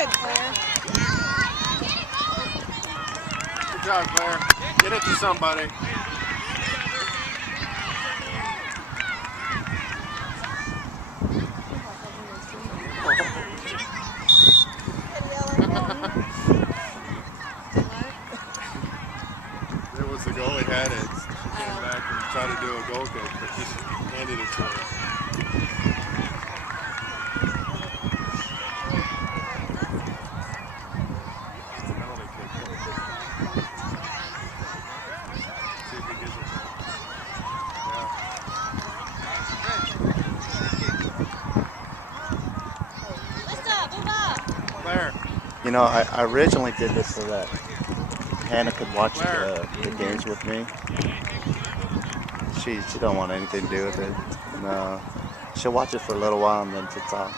Good, Claire. Good job, Claire. Get it to somebody. There was the goalie had it. She came back and tried to do a goal kick, but she handed it to her. You know, I originally did this so that Hannah could watch the games with me. She don't want anything to do with it. No, she'll watch it for a little while and then it's off.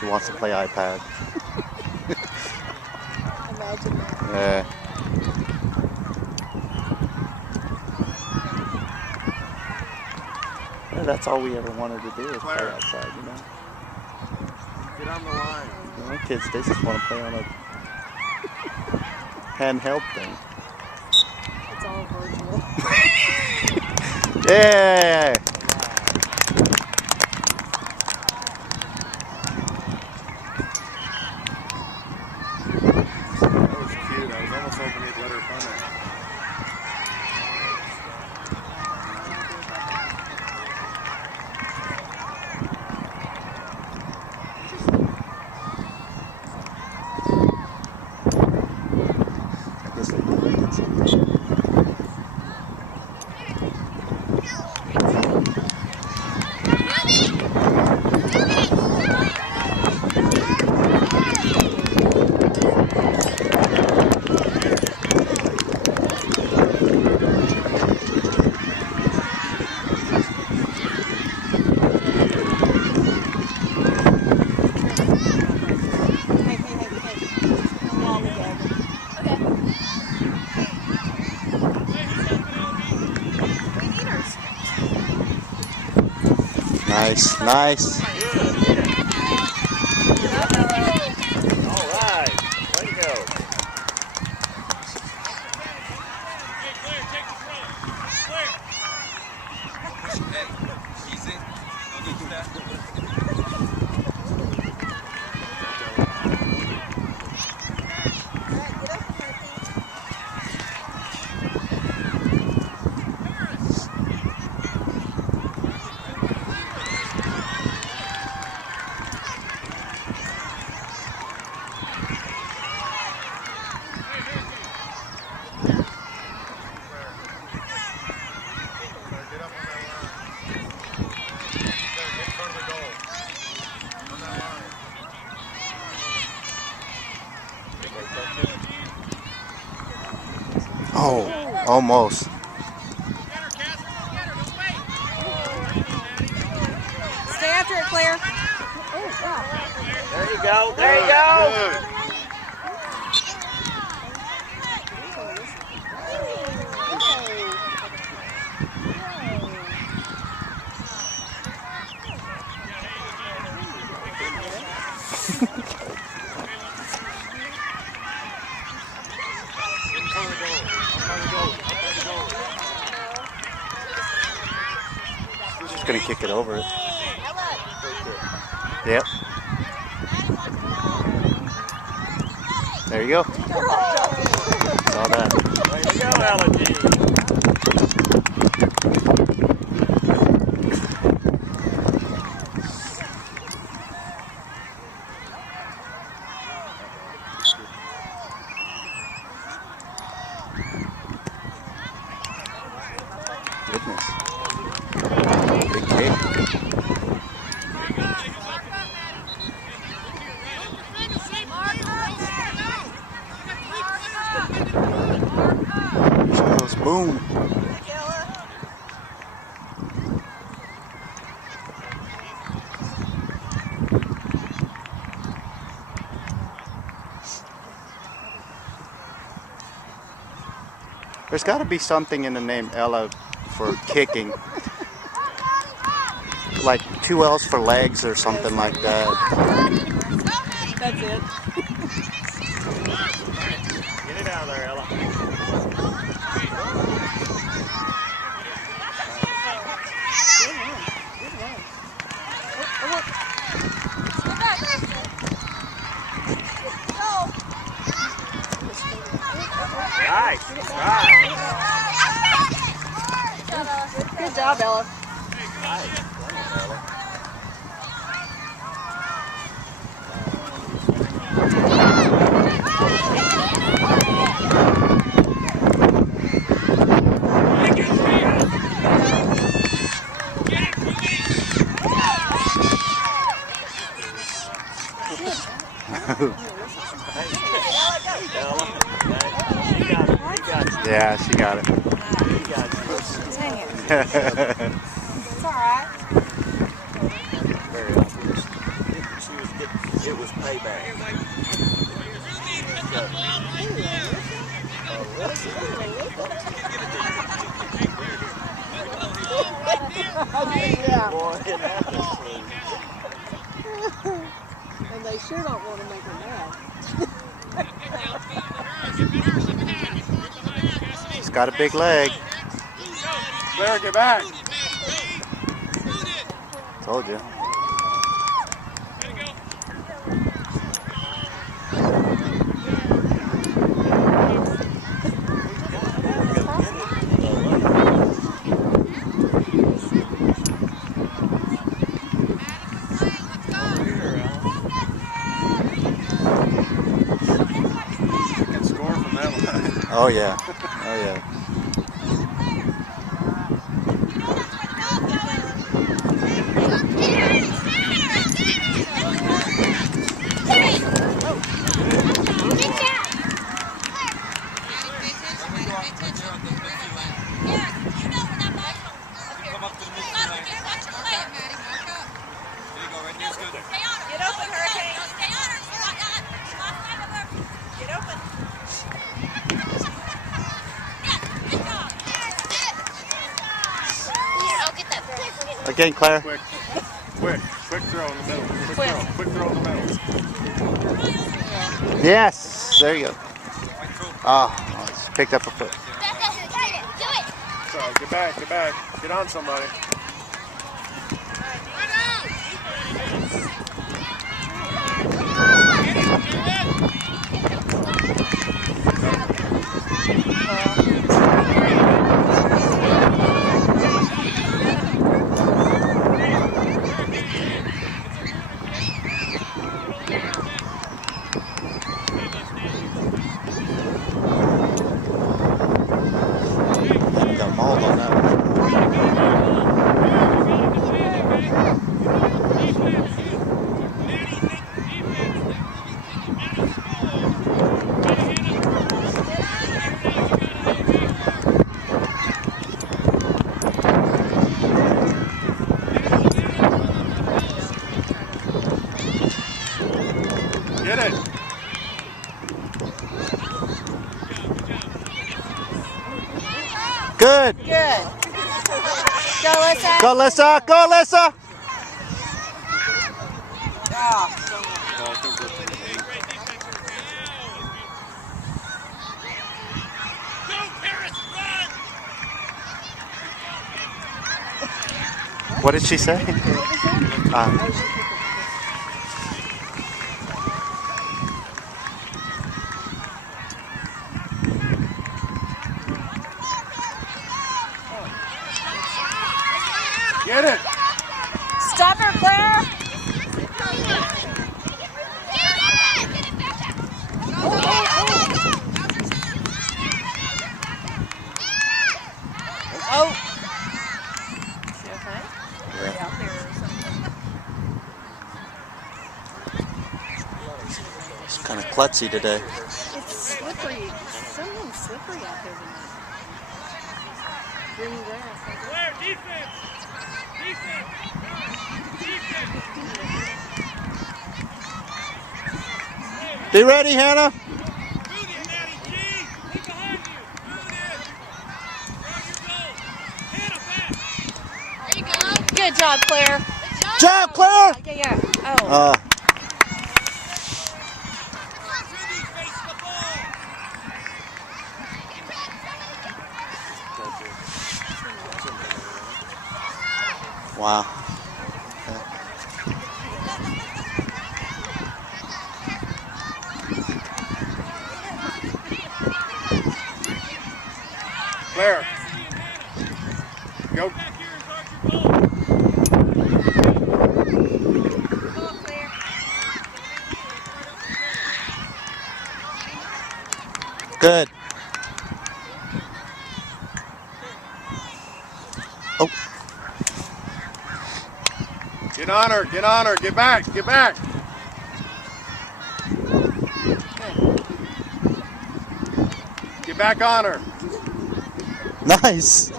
She wants to play iPad. Imagine that. Yeah. Yeah, that's all we ever wanted to do is play outside, you know. Get on the line. You know, kids, they just want to play on a handheld thing. It's all virtual. Yeah! That was cute. I was almost hoping he'd let her fun it. Nice, nice. All right, way to go. Oh, almost. Stay after it, Claire. There you go. There you go. Just gonna kick it over. Yep. There you go. Saw that. There you go, Allergy. Goodness. Big kick. Boom. There's got to be something in the name Ella for kicking. like 2 L's for legs or something like that. That's it. Get it out of there, Ella. Nice. Right. Good job, Ella. Nice. Yeah, she got it. Dang it. It's alright. Very obvious. It was payback. Yeah. Boy, it happens. And they sure don't want to make her mad. She's got a big leg. Claire, get back. Told you. You can score from that line. Oh yeah. Oh yeah. Again, Claire. Quick throw in the middle. Quick throw in the middle. Yes. There you go. Oh, she picked up a foot. So get back. Get on somebody. Got mauled on that one. Get it. Good. Good. Go, Lisa. Go, Lissa. Go, Lissa. What did she say? Get it. Stop her, Claire. Oh. Is she okay? Yeah. Out there or something. It's kind of klutzy today. It's slippery. Something's slippery out there tonight. Green grass. Claire, defense! Defense! Be ready, Hannah. Move it, Maddie G! Look behind you! Move it in! Guard your goal! Hannah, back! Good job, Claire. job, Claire! Yeah. Oh. Wow. Claire. Go. Good. Oh. Get on her. Get on her. Get back. Get back. Get back on her. Nice.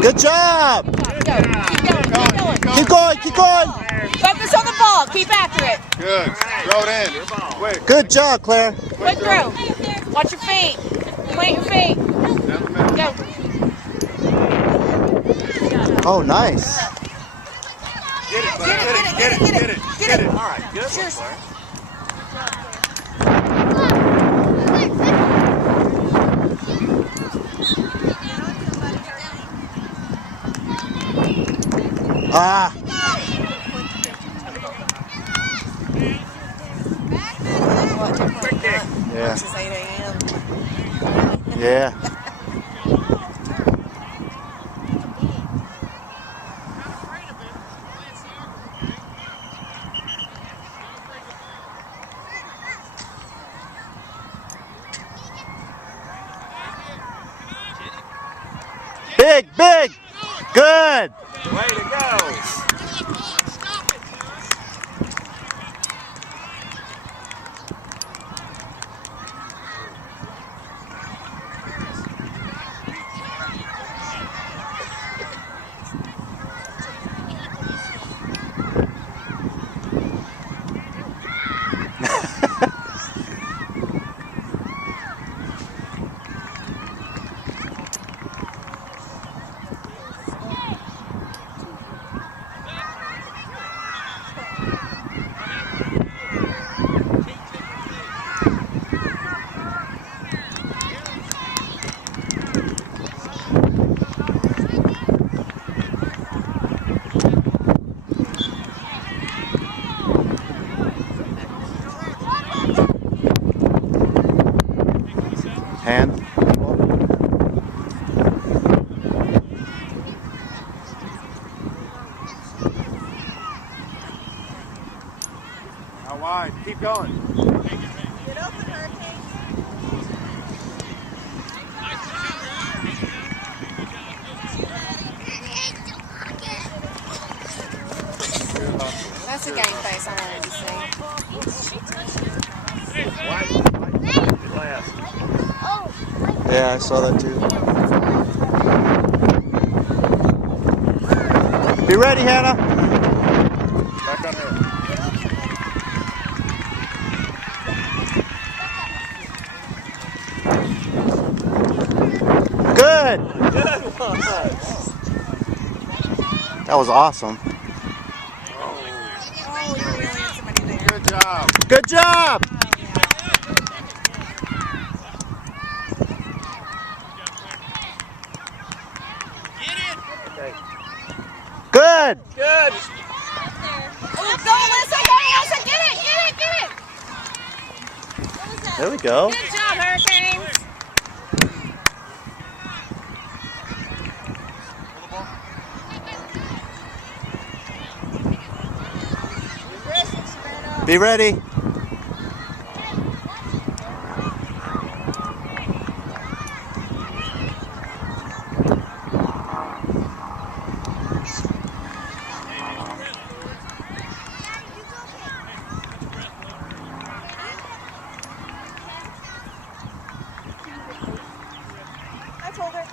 Good job. Keep going. Keep going. Focus on the ball. Keep after it. Good. Throw it in. Quick. Good job, Claire. Quick throw. Watch your feet. Plant your feet. Down the middle. Go. Oh, nice. Get it. Get it. Get it. Get it. All right, good one, Cheers. Claire. Ah. Quick kick. Yeah. It's 8 a.m. Yeah. Big, big. Good. Way to go. Hand. Out wide. Keep going. Get open, Hurricane. That's a game face I wanted to see. White. Last. Yeah, I saw that too. Be ready, Hannah. Back on her. Good. Good one. That was awesome. Oh, you really had somebody there. Good job. Good job. Okay. Good. Good. Oh, go, Alyssa, get it. There we go. Good job, Hurricanes. Be ready. I told her.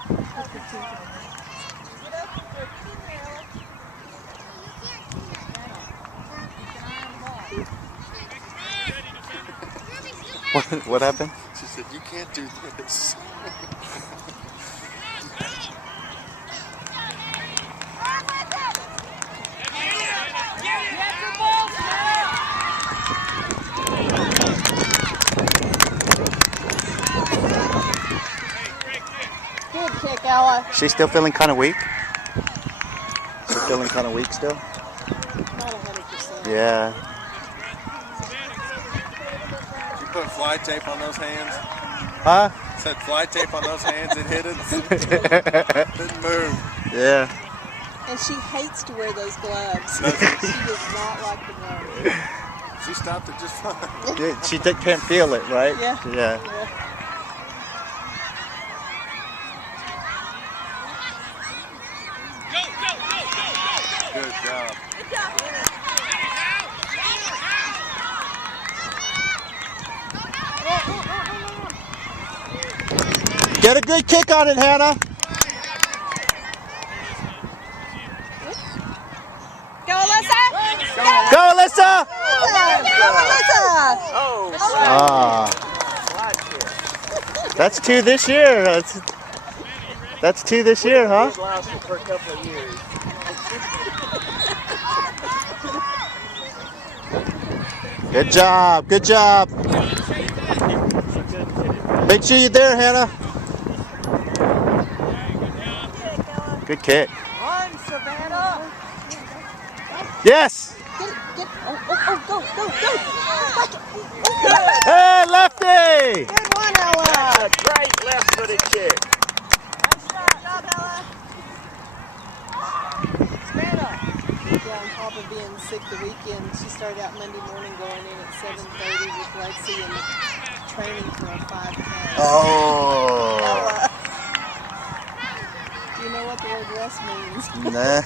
What happened? She said, you can't do this. She's still feeling kind of weak? She's feeling kind of weak still? Not 100%. Yeah. Did you put fly tape on those hands? Huh? Said fly tape on those hands and hit it. Didn't move. Yeah. And she hates to wear those gloves. She does not like the gloves. She stopped it just fine. Yeah, she can't feel it, right? Yeah. Yeah. Good job. Get a good kick on it, Hannah. Go, Alyssa! Go, Alyssa! Go, Alyssa! Oh, Ah, slide kick. that's 2 this year. That's 2 this year, huh? We've lost it for a couple of years. Good job. Good job. Make sure you're there, Hannah. Good kick. Run, Savannah! Yes. Get it, go, Back it. Hey, lefty. Good one, Ella! That's a great left-footed kick. Yeah, on top of being sick the weekend, she started out Monday morning going in at 7:30 with Lexi and training for a 5K. Oh. Do you know what the word rest means? Nah.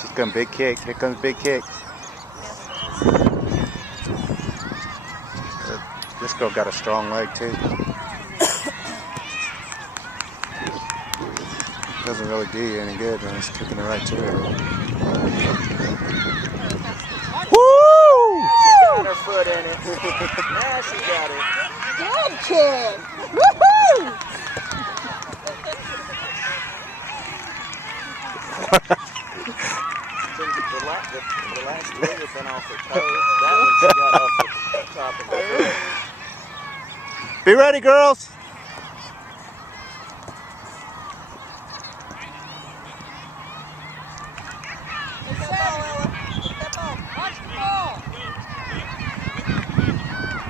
She's going big kick. Here comes big kick. This girl got a strong leg too. Doesn't really do you any good when it's kicking it right to her. Woo! Got her foot in it. Now she got it. Good kid! Woohoo! The last leg has been off her toe. That one she got off the top of her foot. Be ready, girls.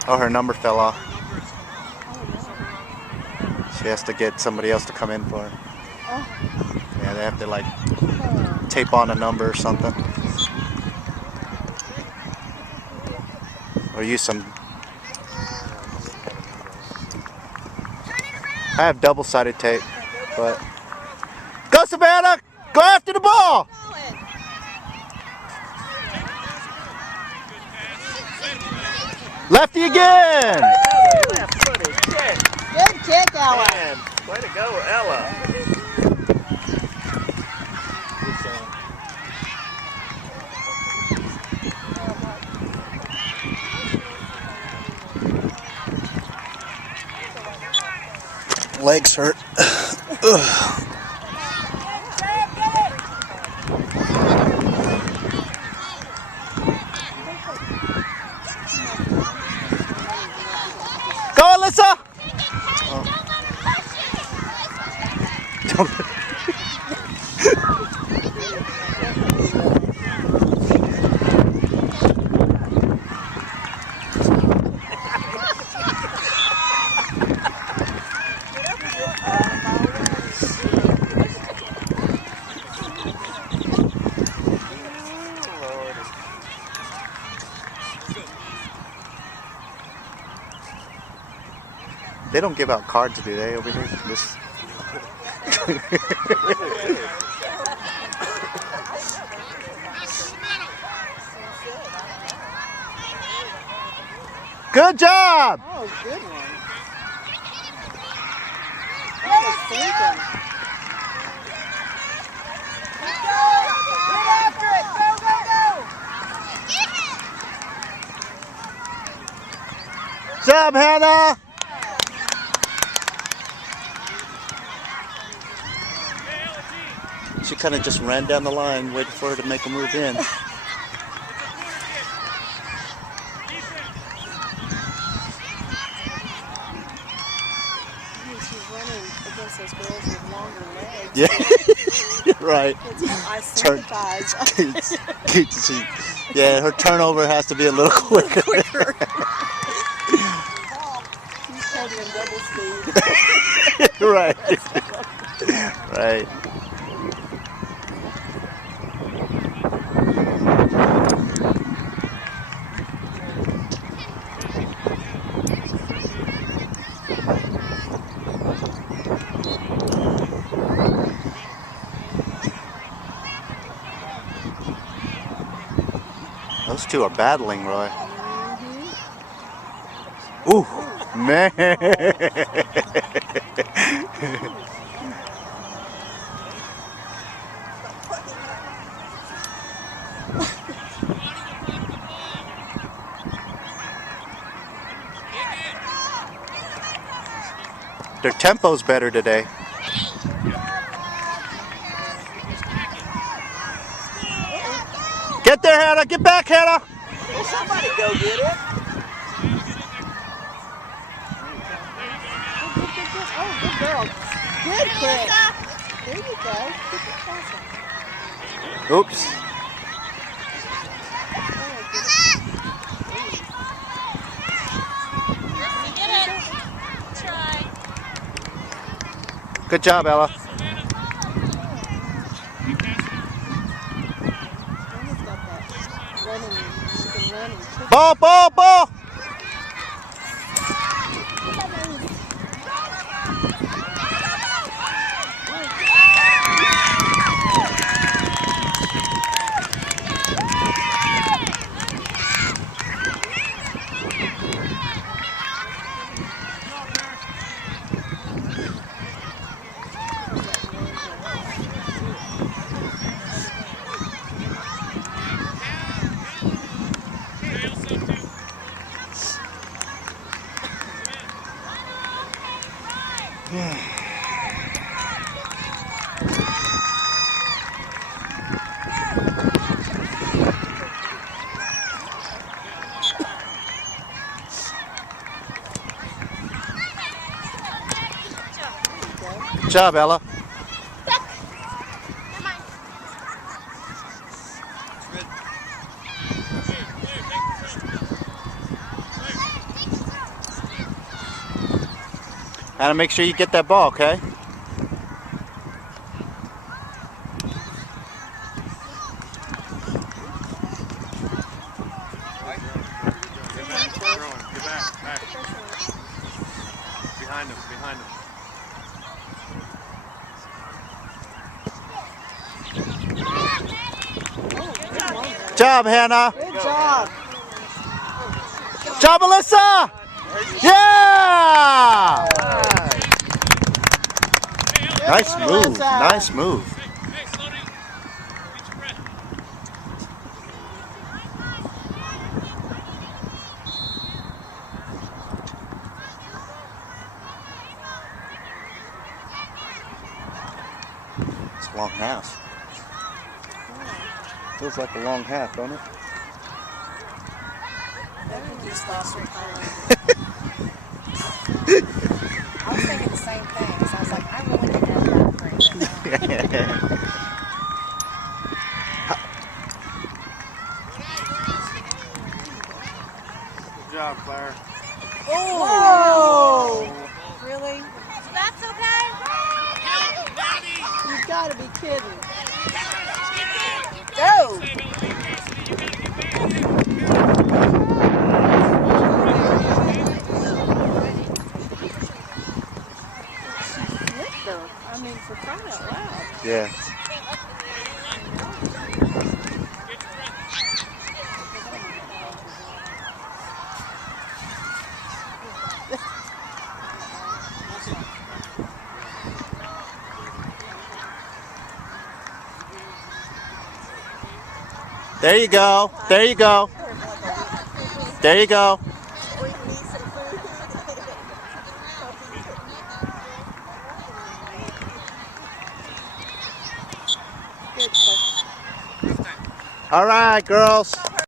Oh, her number fell off. She has to get somebody else to come in for her. Yeah, they have to like tape on a number or something. Or use some. I have double-sided tape, but go Savannah! Go after the ball! Lefty again! Left-footed kick. Good kick, Ella. Man, way to go, Ella. Legs hurt. Go, Alyssa! They don't give out cards, do they, over here? This... Good job! Oh, good one. That was thinking. Get after it! Go, Good job, Hannah! She kind of just ran down the line, waiting for her to make a move in. she's running against those girls with longer legs. Yeah, right. I sympathize. Yeah, her turnover has to be a little quicker. Quicker. She's pedaling double speed. Right. Right. Those two are battling, Roy. Ooh, man. Their tempo's better today. Get there, Hannah. Get back, Hannah. Well, somebody go get it. Oh, good girl. Good kick. There you go. Keep it passing. Oops. Good job, Ella. Ball, ball, ball! Good job, Ella. Gotta make sure you get that ball, okay? Get back. Behind him. Good job, Hannah. Good job. Good job, Alyssa. Yeah! Nice move. Nice move. Hey, slow down. Get your breath. It's a long half. Feels like a long half, don't it? Just lost her time. I was thinking the same thing. So I was like, I really need to have that break. Good job, Claire. Oh! Really? That's okay. You've got to be kidding. Go. Flipped her. I mean, for crying out loud. Yeah. There you go. There you go. There you go. Good. All right, girls.